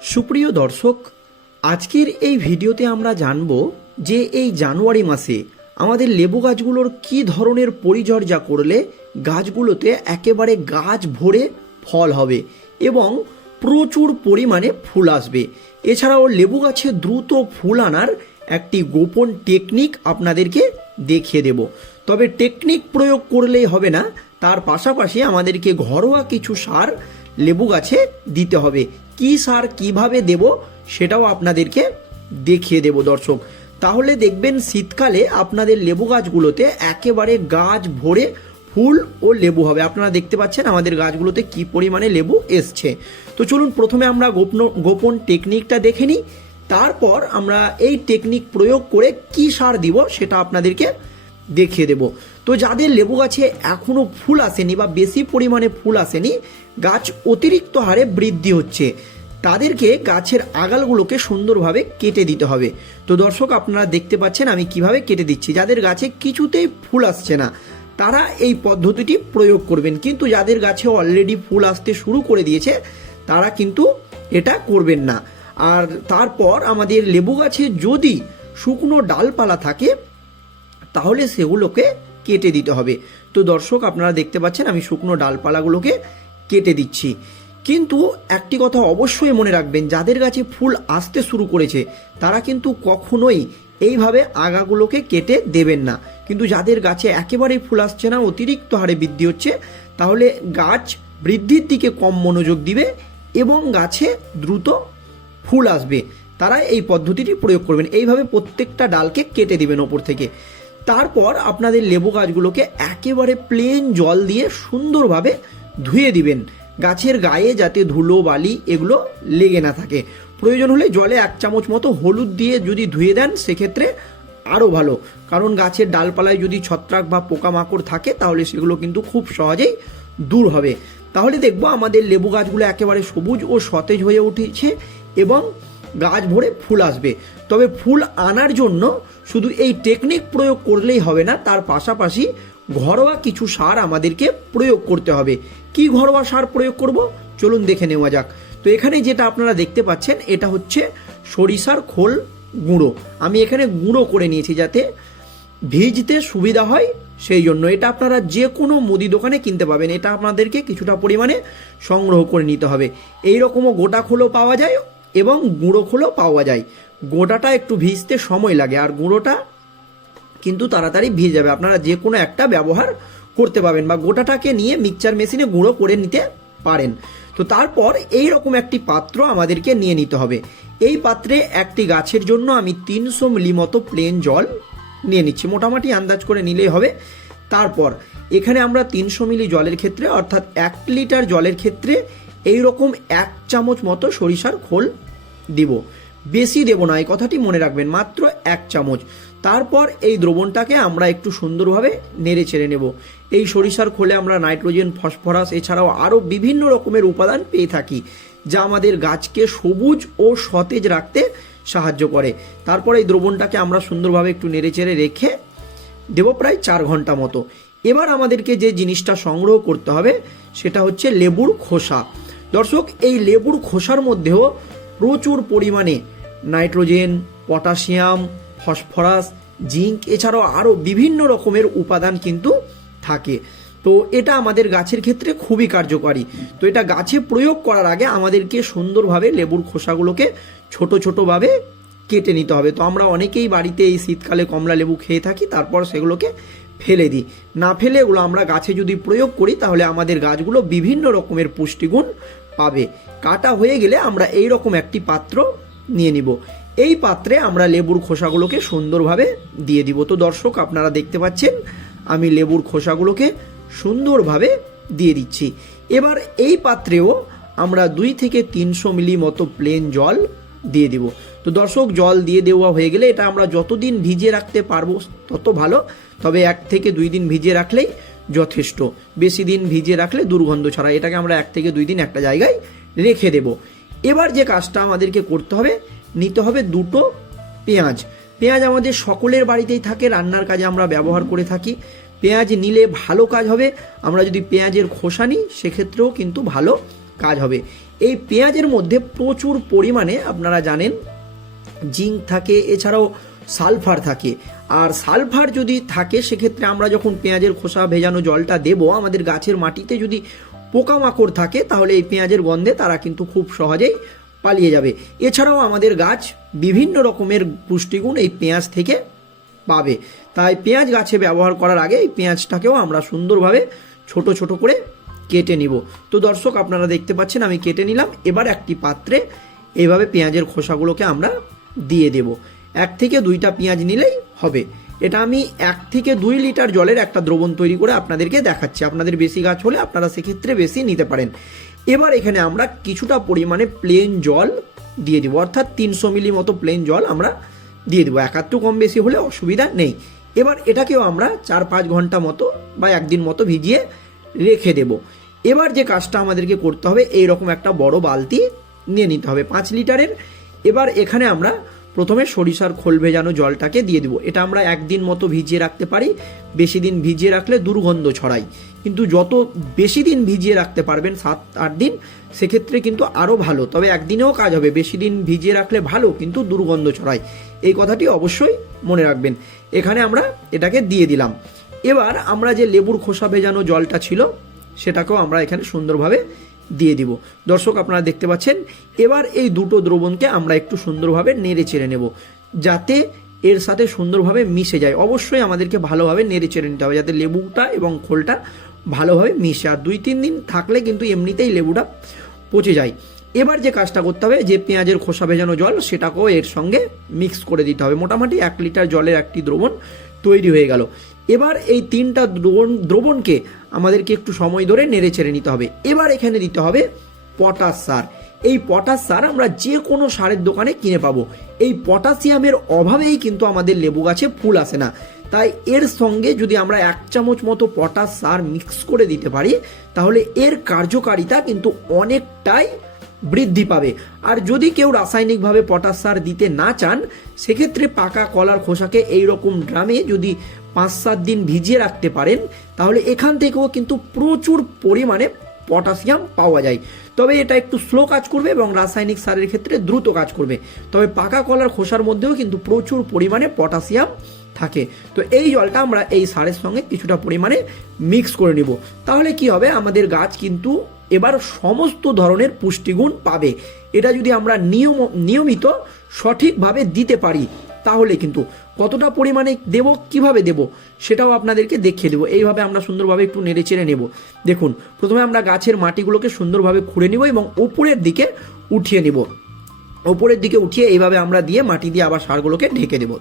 সুপ্রিয় দর্শক, আজকের এই ভিডিওতে আমরা জানব যে এই জানুয়ারি মাসে আমাদের লেবু গাছগুলোর কি ধরনের পরিচর্যা করলে গাছগুলোতে একেবারে গাছ ভরে ফল হবে এবং প্রচুর পরিমাণে ফুল আসবে। এছাড়াও লেবু গাছে দ্রুত ফুল আনার একটি গোপন টেকনিক আপনাদেরকে দেখিয়ে দেব। তবে টেকনিক প্রয়োগ করলেই হবে না, তার পাশাপাশি আমাদেরকে ঘরোয়া কিছু সার লেবু গাছে দিতে হবে। কি সার কীভাবে দেব সেটাও আপনাদেরকে দেখিয়ে দেব, দর্শক। তাহলে দেখবেন শীতকালে আপনাদের লেবু গাছগুলোতে একেবারে গাছ ভরে ফুল ও লেবু হবে। আপনারা দেখতে পাচ্ছেন আমাদের গাছগুলোতে কি পরিমাণে লেবু এসছে। তো চলুন প্রথমে আমরা গোপন গোপন টেকনিকটা দেখে নিই। তারপর আমরা এই টেকনিক প্রয়োগ করে কি সার দিব সেটা আপনাদেরকে দেখিয়ে দেব। তো যাদের লেবু গাছে এখনও ফুল আসেনি বা বেশি পরিমাণে ফুল আসেনি গাছ অতিরিক্ত হারে বৃদ্ধি হচ্ছে। তাদেরকে গাছের আগালগুলোকে সুন্দরভাবে কেটে দিতে হবে। তো দর্শক, আপনারা দেখতে পাচ্ছেন আমি কীভাবে কেটে দিচ্ছি। যাদের গাছে কিছুতেই ফুল আসছে না, তারা এই পদ্ধতিটি প্রয়োগ করবেন। কিন্তু যাদের গাছে অলরেডি ফুল আসতে শুরু করে দিয়েছে, তারা কিন্তু এটা করবেন না। আর তারপর আমাদের লেবু গাছে যদি শুকনো ডালপালা থাকে, তাহলে সেগুলোকে কেটে দিতে হবে। তো দর্শক, আপনারা দেখতে পাচ্ছেন আমি শুকনো ডালপালাগুলোকে কেটে দিচ্ছি। কিন্তু একটি কথা অবশ্যই মনে রাখবেন, যাদের গাছে ফুল আসতে শুরু করেছে, তারা কিন্তু কখনোই এইভাবে আগাগুলোকে কেটে দেবেন না। কিন্তু যাদের গাছে একেবারেই ফুল আসছে না, অতিরিক্ত হারে বৃদ্ধি হচ্ছে, তাহলে গাছ বৃদ্ধির দিকে কম মনোযোগ দিবে এবং গাছে দ্রুত ফুল আসবে। তারা এই পদ্ধতিটি প্রয়োগ করবেন। এইভাবে প্রত্যেকটা ডালকে কেটে দিবেন ওপর থেকে। তারপর আপনাদের লেবু গাছগুলোকে একেবারে প্লেন জল দিয়ে সুন্দরভাবে ধুয়ে দিবেন। গাছের গায়ে যাতে ধুলো, বালি এগুলো লেগে না থাকে। প্রয়োজন হলে জলে এক চামচ মতো হলুদ দিয়ে যদি ধুয়ে দেন, সেক্ষেত্রে আরও ভালো। কারণ গাছের ডালপালায় যদি ছত্রাক বা পোকামাকড় থাকে, তাহলে সেগুলো কিন্তু খুব সহজেই দূর হবে। তাহলে দেখব আমাদের লেবু গাছগুলো একেবারে সবুজ ও সতেজ হয়ে উঠেছে এবং গাছ ভরে ফুল আসবে। তবে ফুল আনার জন্য শুধু এই টেকনিক প্রয়োগ করলেই হবে না, তার পাশাপাশি ঘরোয়া কিছু সার আমাদেরকে প্রয়োগ করতে হবে। কি ঘরোয়া সার প্রয়োগ করব? চলুন দেখে নেওয়া যাক। তো এখানে যেটা আপনারা দেখতে পাচ্ছেন, এটা হচ্ছে সরিষার খোল গুঁড়ো। আমি এখানে গুঁড়ো করে নিয়েছি যাতে ভিজতে সুবিধা হয়, সেই জন্য। এটা আপনারা যে কোনো মুদি দোকানে কিনতে পাবেন। এটা আপনাদেরকে কিছুটা পরিমাণে সংগ্রহ করে নিতে হবে। এই রকমও গোটা খোলও পাওয়া যায় এবং গুঁড়ো খোলও পাওয়া যায়। গোটাটা একটু ভিজতে সময় লাগে, আর গুঁড়োটা কিন্তু তাড়াতাড়ি ভিজে যাবে। আপনারা যে কোনো একটা ব্যবহার করতে পারবেন বা গোটাটাকে নিয়ে মিক্সচার মেশিনে গুঁড়ো করে নিতে পারেন। তো তারপর এই রকম একটি পাত্র আমাদেরকে নিয়ে নিতে হবে। এই পাত্রে একটি গাছের জন্য আমি তিনশো মিলি মতো প্লেন জল নিয়ে নিচ্ছি। মোটামুটি আন্দাজ করে নিলেই হবে। তারপর এখানে আমরা তিনশো মিলি জলের ক্ষেত্রে, অর্থাৎ এক লিটার জলের ক্ষেত্রে এই রকম এক চামচ মতো সরিষার খোল দিব। বেশি দেব না, এই কথাটি মনে রাখবেন, মাত্র এক চামচ। তারপর এই দ্রবণটাকে আমরা একটু সুন্দরভাবে নেড়ে ছেড়ে নেব। এই সরিষার খোলে আমরা নাইট্রোজেন, ফসফরাস, এছাড়াও আরও বিভিন্ন রকমের উপাদান পেয়ে থাকি, যা আমাদের গাছকে সবুজ ও সতেজ রাখতে সাহায্য করে। তারপর এই দ্রবণটাকে আমরা সুন্দরভাবে একটু নেড়ে চেড়ে রেখে দেব প্রায় চার ঘণ্টা মতো। এবার আমাদেরকে যে জিনিসটা সংগ্রহ করতে হবে, সেটা হচ্ছে লেবুর খোসা। দর্শক, এই লেবুর খোসার মধ্যেও প্রচুর পরিমাণে নাইট্রোজেন, পটাশিয়াম, ফসফরাস, জিঙ্ক এছাড়াও আরও বিভিন্ন রকমের উপাদান কিন্তু থাকে। তো এটা আমাদের গাছের ক্ষেত্রে খুবই কার্যকারী। তো এটা গাছে প্রয়োগ করার আগে আমাদেরকে সুন্দরভাবে লেবুর খোসাগুলোকে ছোট ছোটোভাবে কেটে নিতে হবে। তো আমরা অনেকেই বাড়িতে এই শীতকালে কমলা লেবু খেয়ে থাকি, তারপর সেগুলোকে ফেলে দিই। না ফেলে এগুলো আমরা গাছে যদি প্রয়োগ করি, তাহলে আমাদের গাছগুলো বিভিন্ন রকমের পুষ্টিগুণ পাবে। কাটা হয়ে গেলে আমরা এই রকম একটি পাত্র নিয়ে নিব। এই পাত্রে আমরা লেবুর খোসাগুলোকে সুন্দরভাবে দিয়ে দিব। তো দর্শক, আপনারা দেখতে পাচ্ছেন, আমি লেবুর খোসাগুলোকে সুন্দরভাবে দিয়ে দিচ্ছি। এবার এই পাত্রেও আমরা দুই থেকে তিনশো মিলি মতো প্লেন জল দিয়ে দিব। তো দর্শক, জল দিয়ে দেওয়া হয়ে গেলে এটা আমরা যতদিন ভিজিয়ে রাখতে পারব তত ভালো, তবে এক থেকে দুই দিন ভিজিয়ে রাখলেই যথেষ্ট। বেশি দিন ভিজিয়ে রাখলে দুর্গন্ধ ছড়া এটাকে আমরা এক থেকে দুই দিন একটা জায়গায় রেখে দেব। এবার যে কাজটা আমাদেরকে করতে হবে, নিতে হবে দুটো পেঁয়াজ। পেঁয়াজ আমাদের সকলের বাড়িতেই থাকে, রান্নার কাজে আমরা ব্যবহার করে থাকি। পেঁয়াজ নিলে ভালো কাজ হবে, আমরা যদি পেঁয়াজের খোসা নিই, সেক্ষেত্রেও কিন্তু ভালো কাজ হবে। এই পেঁয়াজের মধ্যে প্রচুর পরিমাণে আপনারা জানেন, জিঙ্ক থাকে, এছাড়াও সালফার থাকে। আর সালফার যদি থাকে, সেক্ষেত্রে আমরা যখন পেঁয়াজের খোসা ভেজানো জলটা দেব, আমাদের গাছের মাটিতে যদি পোকামাকড় থাকে, তাহলে এই পেঁয়াজের গন্ধে তারা কিন্তু খুব সহজেই পালিয়ে যাবে। এছাড়াও আমাদের গাছ বিভিন্ন রকমের পুষ্টিগুণ এই পেঁয়াজ থেকে পাবে। তাই পেঁয়াজ গাছে ব্যবহার করার আগে এই পেঁয়াজটাকেও আমরা সুন্দরভাবে ছোট ছোট করে কেটে নিব। তো দর্শক, আপনারা দেখতে পাচ্ছেন আমি কেটে নিলাম। এবার একটি পাত্রে এইভাবে পেঁয়াজের খোসাগুলোকে আমরা দিয়ে দেব। এক থেকে দুইটা পেঁয়াজ নিলেই হবে। এটা আমি এক থেকে দুই লিটার জলের একটা দ্রবণ তৈরি করে আপনাদেরকে দেখাচ্ছি। আপনাদের বেশি গাছ হলে আপনারা সেক্ষেত্রে বেশি নিতে পারেন। এবার এখানে আমরা কিছুটা পরিমাণে প্লেন জল দিয়ে দিব, অর্থাৎ তিনশো মিলি মতো প্লেন জল আমরা দিয়ে দেবো। একাত্তর কম বেশি হলে অসুবিধা নেই। এবার এটাকেও আমরা চার পাঁচ ঘণ্টা মতো বা একদিন মতো ভিজিয়ে রেখে দেব। এবার যে কাজটা আমাদেরকে করতে হবে এই রকম একটা বড় বালতি নিয়ে নিতে হবে, পাঁচ লিটারের। এবার এখানে আমরা প্রথমে সরিষার খোল ভেজানো জলটাকে দিয়ে দেবো। এটা আমরা একদিন মতো ভিজিয়ে রাখতে পারি। বেশি দিন ভিজিয়ে রাখলে দুর্গন্ধ ছড়ায়। কিন্তু যত বেশি দিন ভিজিয়ে রাখতে পারবেন সাত, আট দিন, সেক্ষেত্রে কিন্তু আরও ভালো। তবে একদিনেও কাজ হবে। বেশি দিন ভিজিয়ে রাখলে ভালো, কিন্তু দুর্গন্ধ ছড়ায়। এই কথাটি অবশ্যই মনে রাখবেন। এখানে আমরা এটাকে দিয়ে দিলাম। এবার আমরা যে লেবুর খোসা ভেজানো জলটা ছিল, সেটাকেও আমরা এখানে সুন্দরভাবে দিয়ে দিব। দর্শক, আপনারা দেখতে পাচ্ছেন, এবার এই দুটো দ্রবণকে আমরা একটু সুন্দরভাবে নেড়ে চেড়ে নেব, যাতে এর সাথে সুন্দরভাবে মিশে যায়। অবশ্যই আমাদেরকে ভালোভাবে নেড়ে চেড়ে নিতে হবে, যাতে লেবুটা এবং খোলটা ভালোভাবে মিশে আর দুই, তিন দিন থাকলে কিন্তু এমনিতেই লেবুটা পচে যায়। এবার যে কাজটা করতে হবে, যে পেঁয়াজের খোসা ভেজানো জল, সেটাকেও এর সঙ্গে মিক্স করে দিতে হবে। মোটামুটি এক লিটার জলের একটি দ্রবণ তৈরি হয়ে গেল। এবার এই তিনটা দ্রবণ, দ্রবণকে আমাদেরকে একটু সময় ধরে নেড়ে ছেড়ে নিতে হবে। এবার এখানে দিতে হবে পটাশ সার। এই পটাশ সার আমরা যে কোনো সারের দোকানে কিনে পাবো। এই পটাশিয়ামের অভাবেই কিন্তু আমাদের লেবু গাছে ফুল আসে না। তাই এর সঙ্গে যদি আমরা এক চামচ মতো পটাশ সার মিক্স করে দিতে পারি, তাহলে এর কার্যকারিতা কিন্তু অনেকটাই বৃদ্ধি পাবে। আর যদি কেউ রাসায়নিকভাবে পটাশ সার দিতে না চান, সেক্ষেত্রে পাকা কলার খোসাকে এই রকম ড্রামে যদি পাঁচ সাত দিন ভিজিয়ে রাখতে পারেন, তাহলে এখান থেকেও কিন্তু প্রচুর পরিমাণে পটাশিয়াম পাওয়া যায়। তবে এটা একটু স্লো কাজ করবে এবং রাসায়নিক সারের ক্ষেত্রে দ্রুত কাজ করবে। তবে পাকা কলার খোসার মধ্যেও কিন্তু প্রচুর পরিমাণে পটাশিয়াম থাকে। তো এই জলটা আমরা এই সারের সঙ্গে কিছুটা পরিমাণে মিক্স করে নিব। তাহলে কি হবে? আমাদের গাছ কিন্তু এবার সমস্ত ধরনের পুষ্টিগুণ পাবে। এটা যদি আমরা নিয়ম, নিয়মিত সঠিকভাবে দিতে পারি, তাহলে কিন্তু কতটা পরিমাণে দেব, কীভাবে দেব, সেটাও আপনাদেরকে দেখিয়ে দেবো। এইভাবে আমরা সুন্দরভাবে একটু নেড়ে চেড়ে নেব। দেখুন, প্রথমে আমরা গাছের মাটিগুলোকে সুন্দরভাবে খুঁড়ে নিব এবং উপরের দিকে উঠিয়ে নেব। ওপরের দিকে উঠিয়ে এইভাবে আমরা দিয়ে মাটি দিয়ে আবার সারগুলোকে ঢেকে দেবো